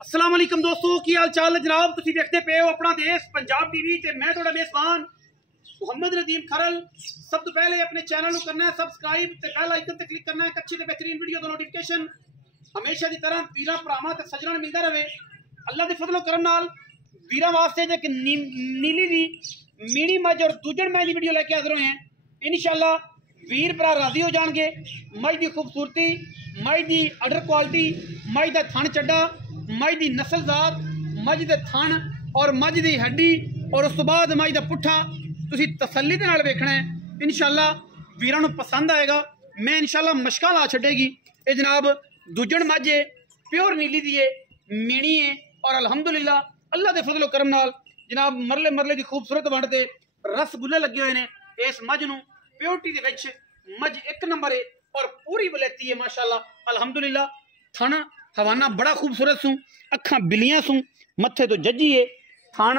अस्सलाम वालेकुम दोस्तों की हाल चाल है जनाब। तुसीं देखते पे हो अपना देश पंजाब टीवी ते मैं थोड़ा मेजबान मुहम्मद नदीम खरल। सब तो पहले अपने चैनल को करना है सब्सक्राइब ते बेल आइकन ते क्लिक करना है। अच्छी ते बेहतरीन वीडियो का नोटिफिकेशन हमेशा की तरह वीरां भरावां ते सज्जणां नूं मिलदा रहे। अल्लाह दे फजलो करम नाल वीरां वास्ते जे नीली दी मीणी मझ और दूजड़ मैं दी वीडियो लेके हाजिर होए हैं। इंशाअल्लाह वीर भरा राजी हो जाएंगे। मझ की खूबसूरती, मझ की अडर क्वालिटी, मझ का थन चड्डा, मझ की नस्लजात, मझ के थन और मझ की हड्डी और उस तो बाद मझ का पुट्ठा तुसीं तसल्ली दे नाल वेखना है। इंशाअल्लाह वीरां नूं पसंद आएगा। मैं इंशाअल्लाह मशकां ला छड्डेगी। ये जनाब दूजड़ मझ है, प्योर नीली दी है, मीणी है और अलहमदुलिल्लाह अल्लाह के फजलो करम नाल जनाब मरले मरले की खूबसूरत वंड ते रसगुल्ले लगे हुए हैं। इस मझ नूं प्योरिटी दे विच मझ एक नंबर है और पूरी वलैती है माशाअल्लाह अलहमदुलिल्लाह। थन हवाना बड़ा खूबसूरत सूं, अखां बिलियां सूं, मत्थे तो जज्जी है थन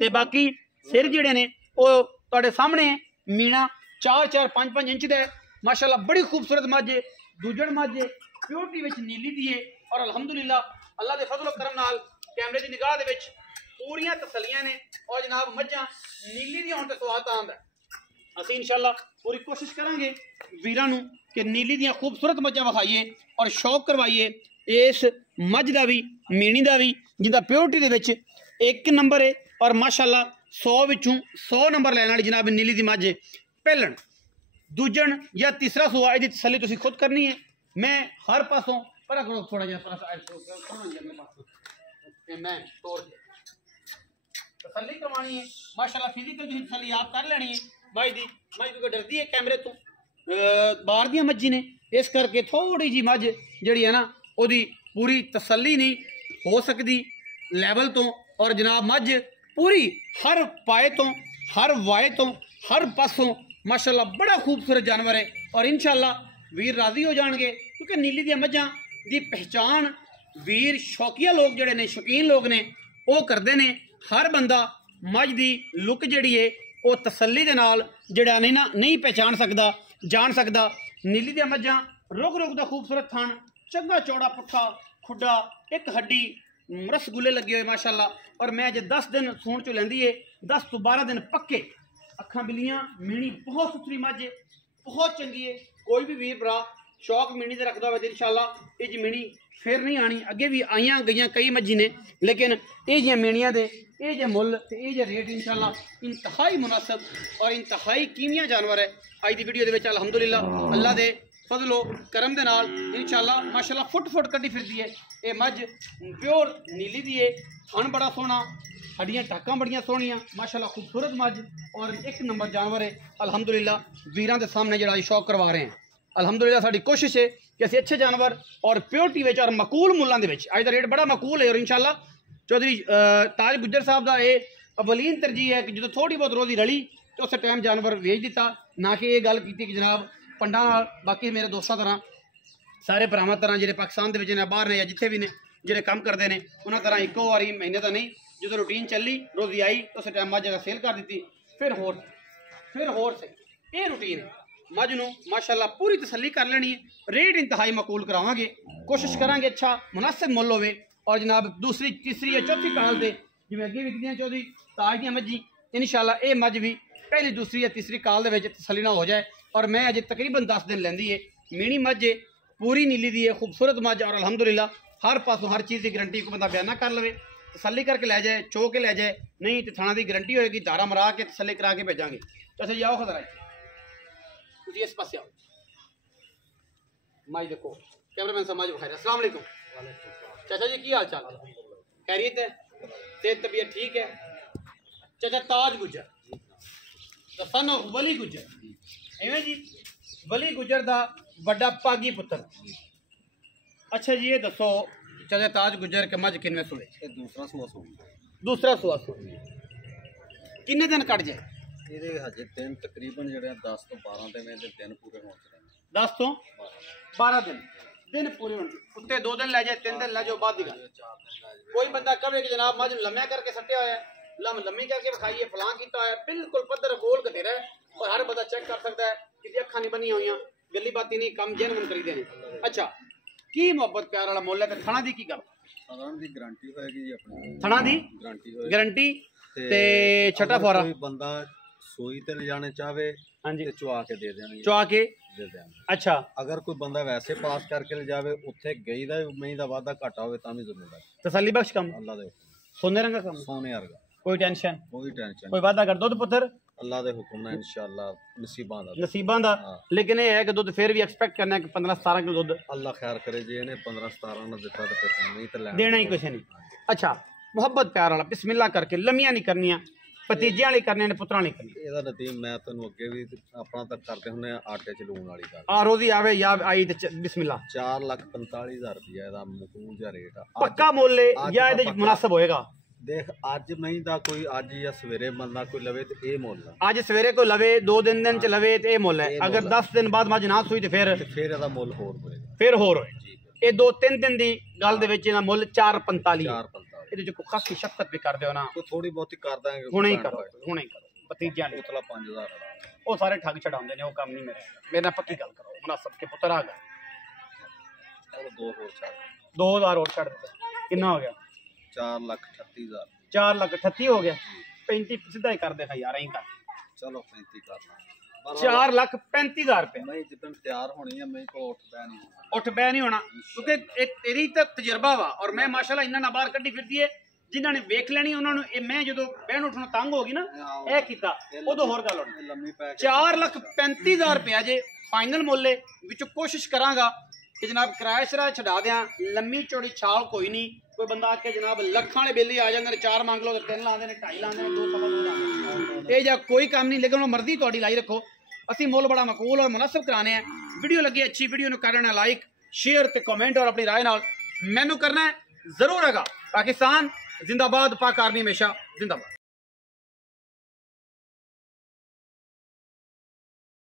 ते बाकी सिर जिहड़े ने वो तुहाडे सामने है। मीणा 4-4 5-5 इंच दा है माशाअल्लाह। बड़ी खूबसूरत मझ है, दूजड़ मझ है, प्योरिटी विच नीली दी है और अलहमदुलिल्लाह अल्लाह दे फजलो करम नाल कैमरे की निगाह दे विच पूरियां तसल्लियां ने और जनाब मझां नीली दी होण ते स्वाद आंदा है। असीं इंशाअल्लाह पूरी कोशिश करांगे वीरां नूं कि नीली दियां खूबसूरत मझां विखाइए और शौक करवाइए इस मझ का भी मीणी का भी जिंदा प्योरिटी दे विच एक नंबर है और माशाअल्लाह 100 विचों 100 नंबर लैण वाली जनाब नीली दी मझ पहलण दूजण या तीसरा सूआ इहदी तसल्ली तुसीं खुद करनी है। मैं हर पासों परा करो थोड़ा जिहा मैं तोड़ तसल्ली करवानी है माशाअल्लाह। फिजिकल तुसीं तसल्ली आप कर लैनी है। मझ क्योंकि डरदी है कैमरे तो बाहर दियां मझी ने, इस करके थोड़ी जी मझ जिहड़ी है ना ओदी पूरी तसल्ली नहीं हो सकती लैवल तो। और जनाब मझ पूरी हर पाए तो हर वाए तो हर पासों माशाअल्लाह बड़ा खूबसूरत जानवर है और इंशाअल्लाह वीर राजी हो जाएंगे क्योंकि नीली दियां मझां दी पहचान वीर शौकिया लोग जिहड़े ने शौकीन लोग ने वो करते हैं। हर बंदा मझ दी लुक जिहड़ी है वो तसल्ली दे नाल जिहड़ा नहीं पहचान सकता जान सकता। नीली दियां मझां रुग रुग दा खूबसूरत थन, चंगा चौड़ा पुट्ठा खुड्डा, एक हड्डी, रसगुल्ले लगे हुए माशाअल्लाह। और मैं जे 10 दिन सूण चो लैंदी है 10 तो 12 दिन पक्के। अखां बिलियां, मीणी बहुत सुथरी मझ है, बहुत चंगी है। कोई भी वीर भरा शौक मीणी दे रखदा होवे ते इंशाअल्लाह ये मीणी फिर नहीं आनी। अगे भी आईयां गईयां कई मझी ने लेकिन ये जिहियां मीणियां दे ये जे मुल ते ये जे रेट इंशाअल्लाह इंतहाई मुनासिब और इंतहाई कीमिया जानवर है। अज दी वीडियो दे विच अलहमदुलिल्लाह अल्लाह दे फजलो करम दे नाल इंशाअल्लाह माशाअल्लाह फुट कड्डी फिरदी है। ये मझ प्योर नीली दी है, थन बड़ा सोहना, हड्डियां टाकां बड़ियां सोहनियां माशाअल्लाह खूबसूरत मझ और एक नंबर जानवर है अलहमदुलिल्लाह। वीरां दे सामने जिहड़ा शौक करवा रहे हैं अलहमदुलिल्लाह। साडी कोशिश है कि असीं अच्छे जानवर और प्योरिटी विच और मकूल मुल्लां दे विच अज दा रेट बड़ा मकूल है और इंशाअल्लाह चौधरी ताज गुज्जर साहब का ये अवलीन तरजीह है कि जो थोड़ी बहुत रोज़ी रली तो उस टाइम जानवर वेच दिता, ना कि ये गल की कि जनाब पंडा बाकी मेरे दोस्तों तरह सारे भरावां तरह जो पाकिस्तान के ने बाहर ने या जिथे भी ने जो काम करते हैं उन्होंने तरह इको बारी महीने तो नहीं जो रूटीन चली रोज़ी आई तो उस टाइम मझ सेल कर दी फिर होर सही ये रूटीन है। मझ नूं माशाअल्लाह पूरी तसल्ली कर लेनी है, रेट इंतहाई मकूल करावांगे, कोशिश करांगे अच्छा मुनासिब मुल होवे और जनाब दूसरी तीसरी या चौथी काल से जिवें अगे विकदियां चौधरी ताज दियां मझी इंशाअल्लाह ये मझ भी पहली दूसरी या तीसरी काल दे विच तसल्ली ना हो जाए। और मैं अजे तकरीबन 10 दिन लैंदी है। मीणी मझ है, पूरी नीली दी है, खूबसूरत मझ और अलहमदुलिल्लाह हर पासों हर चीज़ की गारंटी को बंदा बयाना कर लवे, तसल्ली करके लै जाए, चो के लै जाए, नहीं तो थाना की गारंटी होएगी, धारा मरा के तसल्ली करा के भेजांगे। तो अच्छा जी आओ खतरा तुसीं इस पासे आओ मझ देखो कैमरामैन साहब मझ बखायर। अस्सलाम वालेकुम चाचा जी की हाल चाल खैरियत है, सेहत तबीयत ठीक है? चाचा ताज गुज्जर द सन ऑफ वली गुज्जर इवें जी वली गुज्जर दा बड़ा पागी पुत्र। अच्छा जी ये दसो चाचा ताज गुज्जर के मझ किन्ने सुने? दूसरा सुआ किन्ने दिन कट जाए? ये हजे दिन तकरीबन जिहड़े 10 तो 12 दिन पूरे होने चाहिए। 10 तो 12 दिन पूरे होने उत्ते 2 दिन लै जाए 3 दिन लै जाओ बाद की गल। कोई बंदा कहे कि जनाब मझ लम्या करके सट्टिया होया लम्मी करके विखाइए फलां किया होया बिल्कुल पद्धर गोल कतेरा है और हर बंदा चेक कर सकता है, किसी अखा नहीं बनी हुई गली बाती नहीं कम जेनवन करी देने। अच्छा की मुहब्बत प्यार वाला मुल है थणा दी की गल? ਸਾਰਿਆਂ ਦੀ ਗਾਰੰਟੀ ਹੋਏਗੀ ਜੀ ਆਪਣੀ, ਥਣਾ ਦੀ ਗਾਰੰਟੀ ਹੋਏਗੀ। ਗਾਰੰਟੀ ਤੇ ਛਟਾ ਫੋਰਾ ਕੋਈ ਬੰਦਾ ਸੂਈ ਤੇ ਲਿਜਾਣੇ ਚਾਹਵੇ ਹਾਂਜੀ ਤੇ ਚੁਆ ਕੇ ਦੇ ਦੇਣਗੇ, ਚੁਆ ਕੇ ਦੇ ਦੇਣਗੇ। ਅੱਛਾ ਅਗਰ ਕੋਈ ਬੰਦਾ ਵੈਸੇ ਪਾਸ ਕਰਕੇ ਲਿਜਾਵੇ, ਉੱਥੇ ਗਈ ਦਾ ਮਹੀਂ ਦਾ ਵਾਧਾ ਘਾਟਾ ਹੋਵੇ ਤਾਂ ਵੀ ਜ਼ਿੰਮੇਵਾਰ ਤਸੱਲੀ ਬਖਸ਼ ਕੰਮ, ਅੱਲਾ ਦੇ ਸੋਨੇ ਰੰਗਾ ਕੰਮ, ਸੋਨੇ ਵਰਗਾ, ਕੋਈ ਟੈਨਸ਼ਨ ਕੋਈ ਟੈਨਸ਼ਨ ਕੋਈ ਵਾਦਾ ਕਰ ਦੁੱਧ ਪੁੱਤਰ ਅੱਲਾ ਦੇ ਹੁਕਮ ਨਾਲ ਇਨਸ਼ਾਅੱਲਾ ਨਸੀਬਾਂ ਦਾ ਨਸੀਬਾਂ ਦਾ। ਲੇਕਿਨ ਇਹ ਹੈ ਕਿ ਦੁੱਧ ਫਿਰ ਵੀ ਐਕਸਪੈਕਟ ਕਰਨਾ ਹੈ ਕਿ 15-17 ਕਿਲੋ ਦੁੱਧ ਅੱਲਾ ਖੈਰ ਕਰੇ, ਜੇ ਇਹਨੇ 15-17 ਨਾ ਦਿੱਤਾ ਤਾਂ ਫਿਰ ਨਹੀਂ ਤਾਂ ਲੈਣਾ ਦੇਣਾ ਹੀ ਕੁਛ ਨਹੀਂ। ਅੱਛਾ ਮੁਹੱਬਤ ਪਿਆਰ ਵਾਲਾ ਬਿਸਮਿਲ੍ਲਾ ਕਰਕੇ ਲੰਮੀਆਂ ਨਹੀਂ ਕਰਨੀਆਂ, ਭਤੀਜਿਆਂ ਵਾਲੀ ਕਰਨੀਆਂ ਨੇ, ਪੁੱਤਰਾਂ ਵਾਲੀ ਕਰਨੀ। ਇਹਦਾ ਨਦੀਮ ਮੈਂ ਤੈਨੂੰ ਅੱਗੇ ਵੀ ਆਪਣਾ ਤਾਂ ਕਰਦੇ ਹੁੰਦੇ ਆ, ਆਟੇ ਚ ਲੂਣ ਵਾਲੀ ਗੱਲ। ਆ ਰੋਜ਼ੀ ਆਵੇ ਜਾਂ ਆਈ ਤੇ ਬਿਸਮਿਲ੍ਲਾ। 4,45,000 ਰੁਪਇਆ ਇਹਦਾ ਮਕਬੂਲ ਜਿਹਾ ਰੇਟ ਆ। ਪੱਕਾ ਮੁੱਲ ਹੈ ਜਾਂ ਇਹਦੇ ਚ ਮੁਨਾਸਬ ਹੋਏਗਾ? ਦੇਖ ਅੱਜ ਨਹੀਂ ਦਾ ਕੋਈ ਅੱਜ ਜਾਂ ਸਵੇਰੇ ਬੰਦਾ ਕੋਈ ਲਵੇ ਤੇ ਇਹ ਮੁੱਲ ਆ। ਅੱਜ ਸਵੇਰੇ ਕੋਈ ਲਵੇ 2 ਦਿਨ ਚ ਲਵੇ ਤੇ ਇਹ ਮੁੱਲ ਹੈ। ਅਗਰ 10 ਦਿਨ ਬਾਅਦ ਮੱਝ ਨਾ ਸੂਈ ਤੇ ਫਿਰ ਇਹਦਾ ਮੁੱਲ ਹੋਰ ਹੋਏਗਾ, ਫਿਰ ਹੋਰ ਹੋਏ। ਇਹ 2-3 ਦਿਨ ਦੀ ਗੱਲ ਦੇ ਵਿੱਚ ਇਹਦਾ ਮੁੱਲ 4,45। 4,45 ਇਹਦੇ ਚ ਕੋਈ ਖਾਸੀ ਸ਼ਫਕਤ ਵੀ ਕਰ ਦਿਓ ਨਾ, ਕੋਈ ਥੋੜੀ ਬਹੁਤੀ ਕਰ ਦਾਂਗੇ, ਹੁਣੇ ਹੀ ਕਰੋ, ਹੁਣੇ ਹੀ ਕਰੋ। ਭਤੀਜਿਆਂ ਲਈ ਉਤਲਾ 5,000 ਉਹ ਸਾਰੇ ਠੱਗ ਛਡਾਉਂਦੇ ਨੇ, ਉਹ ਕੰਮ ਨਹੀਂ ਮੇਰੇ ਨਾਲ ਪੱਕੀ ਗੱਲ ਕਰੋ। ਮੁਨਾਸਬ ਕੇ ਪੁੱਤਰ ਆ ਗਿਆ, ਚਲੋ 2 ਹੋਰ ਛੱਡ, 2000 ਹੋਰ ਛੱਡ ਦਿੱਤਾ, ਕਿੰਨਾ ਹੋ ਗਿਆ? 4,38,000। 4,38,000 ਹੋ ਗਿਆ। 35 ਸਿੱਧਾ ਹੀ ਕਰ ਦੇ ਯਾਰ, ਐਂ ਕਰ। ਚਲੋ 35 ਕਰ ਲਾਂ। 4,35,000 ਰੁਪਏ। ਮੈਂ ਜਿੱਦਣ ਤਿਆਰ ਹੋਣੀ ਆ ਮੇਰੇ ਕੋਲ ਉੱਠ ਬੈ ਨਹੀਂ ਹੋਣਾ, ਉੱਠ ਬੈ ਨਹੀਂ ਹੋਣਾ, ਕਿਉਂਕਿ ਇਹ ਤੇਰੀ ਤਾਂ ਤਜਰਬਾ ਵਾ। ਔਰ ਮੈਂ ਮਾਸ਼ਾਅੱਲਾ ਇਹਨਾਂ ਨਾਲ ਬਾਹਰ ਕੱਢੀ ਫਿਰਦੀ ਏ, ਜਿਨ੍ਹਾਂ ਨੇ ਵੇਖ ਲੈਣੀ ਉਹਨਾਂ ਨੂੰ ਇਹ। ਮੈਂ ਜਦੋਂ ਬਹਿਣ ਉੱਠਣ ਤੰਗ ਹੋ ਗਈ ਨਾ, ਇਹ ਕੀਤਾ, ਉਦੋਂ ਹੋਰ ਗੱਲ ਹੋਣੀ। ਲੰਮੀ ਪੈ 4,35,000 ਰੁਪਇਆ ਜੇ ਫਾਈਨਲ ਮੁੱਲ ਵਿੱਚੋਂ ਕੋਸ਼ਿਸ਼ ਕਰਾਂਗਾ ਕਿ ਜਨਾਬ ਕਿਰਾਇਆ ਸ਼ਰਾ ਛਡਾ ਦਿਆਂ। ਲੰਮੀ ਚੌੜੀ ਛਾਲ ਕੋਈ ਨਹੀਂ। ਕੋਈ ਬੰਦਾ ਆ ਕੇ ਜਨਾਬ ਲੱਖਾਂ ਵਾਲੇ ਬਿੱਲ ਆ ਜਾਂਦੇ ਨੇ, 4 ਮੰਗ ਲਓ ਤੇ 3 ਲਾਉਂਦੇ ਨੇ, 2.5 ਲਾਉਂਦੇ ਨੇ, 2 ਸਵਾ 2 ਲਾਉਂਦੇ ਨੇ। ਇਹ ਜਾਂ ਕੋਈ ਕੰਮ ਨਹੀਂ, ਲੇਕਿਨ ਉਹ ਮਰਜ਼ੀ ਤੁਹਾਡੀ ਲਾਈ ਰੱਖੋ। ਅਸੀਂ ਮੁੱਲ ਬੜਾ ਮਕਬੂਲ ਔਰ ਮੁਨਾਸਬ ਕਰਾਣੇ ਆ। ਵੀਡੀਓ ਲੱਗੀ ਅੱਛੀ, ਵੀਡੀਓ ਨੂੰ ਕਰਨਾ ਲਾਈਕ, ਸ਼ੇਅਰ ਤੇ ਕਮੈਂਟ ਔਰ ਆਪਣੀ ਰਾਏ ਨਾਲ ਮੈਨੂੰ ਕਰਨਾ ਜ਼ਰੂਰ ਹੈਗਾ। ਪਾਕਿस्तान जिंदाबाद, पाक आर्मी हमेशा जिंदाबाद।